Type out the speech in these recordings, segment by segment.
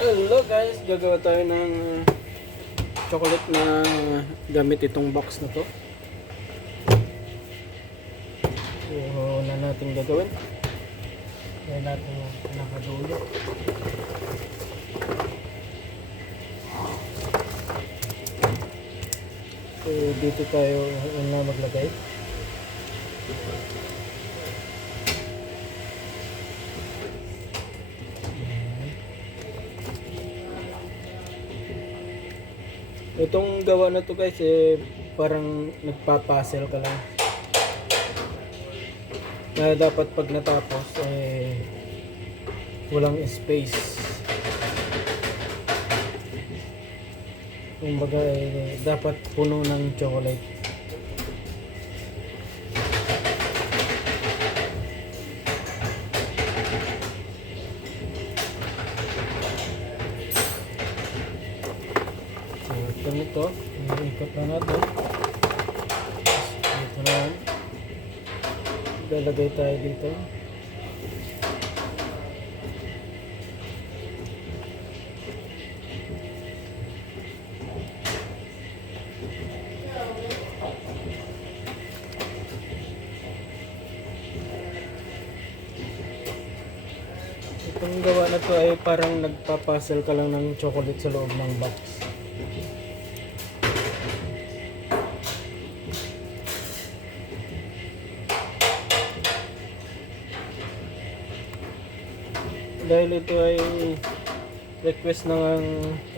Hello guys, gagawa tayo ng chocolate na gamit itong box na to. So, una natin gagawin. Kaya natin yung pinakadulo. So, dito tayo una maglagay. Itong gawa na to guys parang nagpa-puzzle ka lang. Kaya dapat pag natapos walang space. Kumbaga dapat puno ng chocolate. Ganito, ikot na natin. Dito na yan. Lalagay tayo dito. Itong gawa na to ay parang nagpa-puzzle ka lang ng chocolate sa loob ng box. Dahil ito ay request ng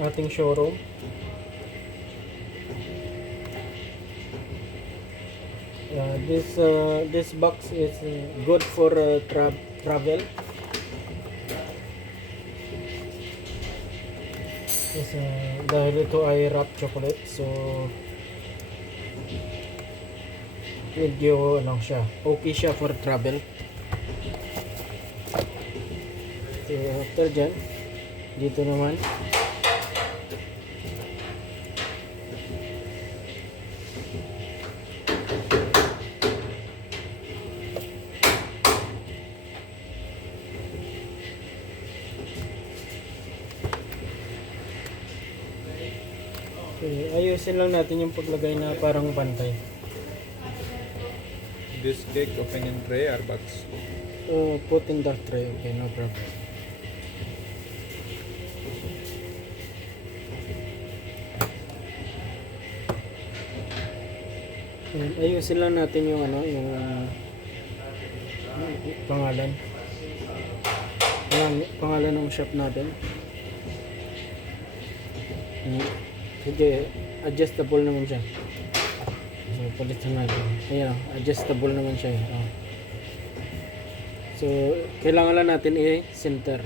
ating showroom. This box is good for travel. Dahil ito ay wrap chocolate, so medyo okay siya for travel. So after dyan, dito naman ayusin lang natin yung paglagay na parang pantay. This cake open in tray or box? Put in the tray, okay, no problem. Ayusin lang natin yung yung pangalan ng shop natin. Sige, adjustable naman siya. So, palitan natin. Ayan, adjustable naman siya. So, kailangan lang natin i-center.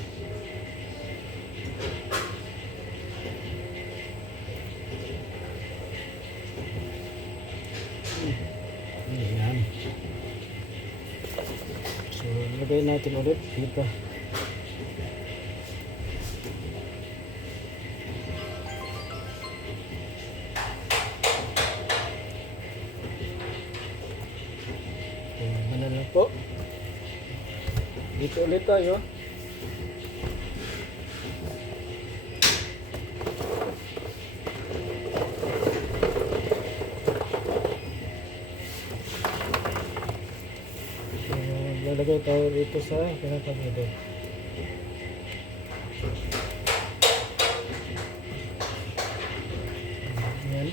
Ayan. So, lagay natin ulit dito. Ano lang po. Dito ulit tayo. Lalagay tayo dito sa pinakagilid. Ayan.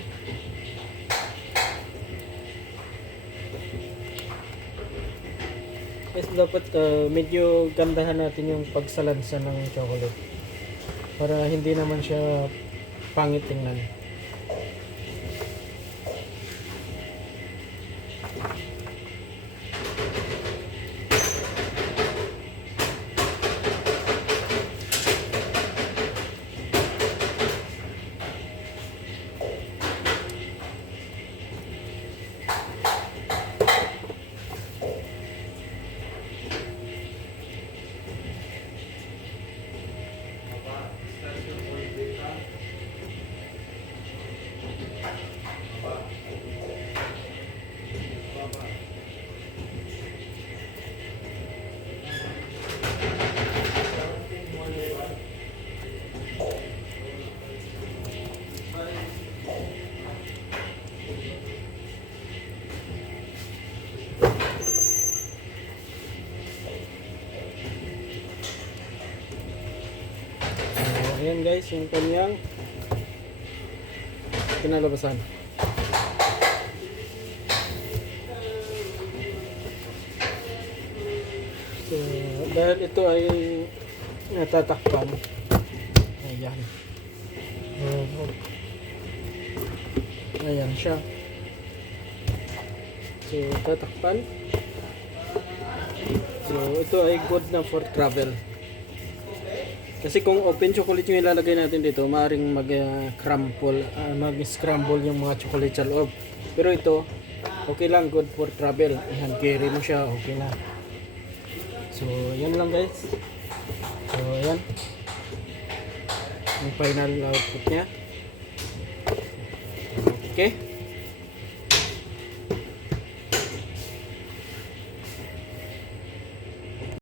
Yes, dapat medyo gandahan natin yung pagsalansa ng chocolate para hindi naman siya pangit tingnan. Ayan guys, yung kanyang kinalabasan. So, dahil ito ay natatakpan, ayan. Ayan siya. So, tatakpan. So, ito ay good na for travel. Kasi kung open chocolate yung ilalagay natin dito, maaaring mag-scramble yung mga chocolate sa loob. Pero ito, okay lang, good for travel. Ayan, carry mo siya, okay na. So, yan lang guys. So, ayan. Yung final output niya. Okay.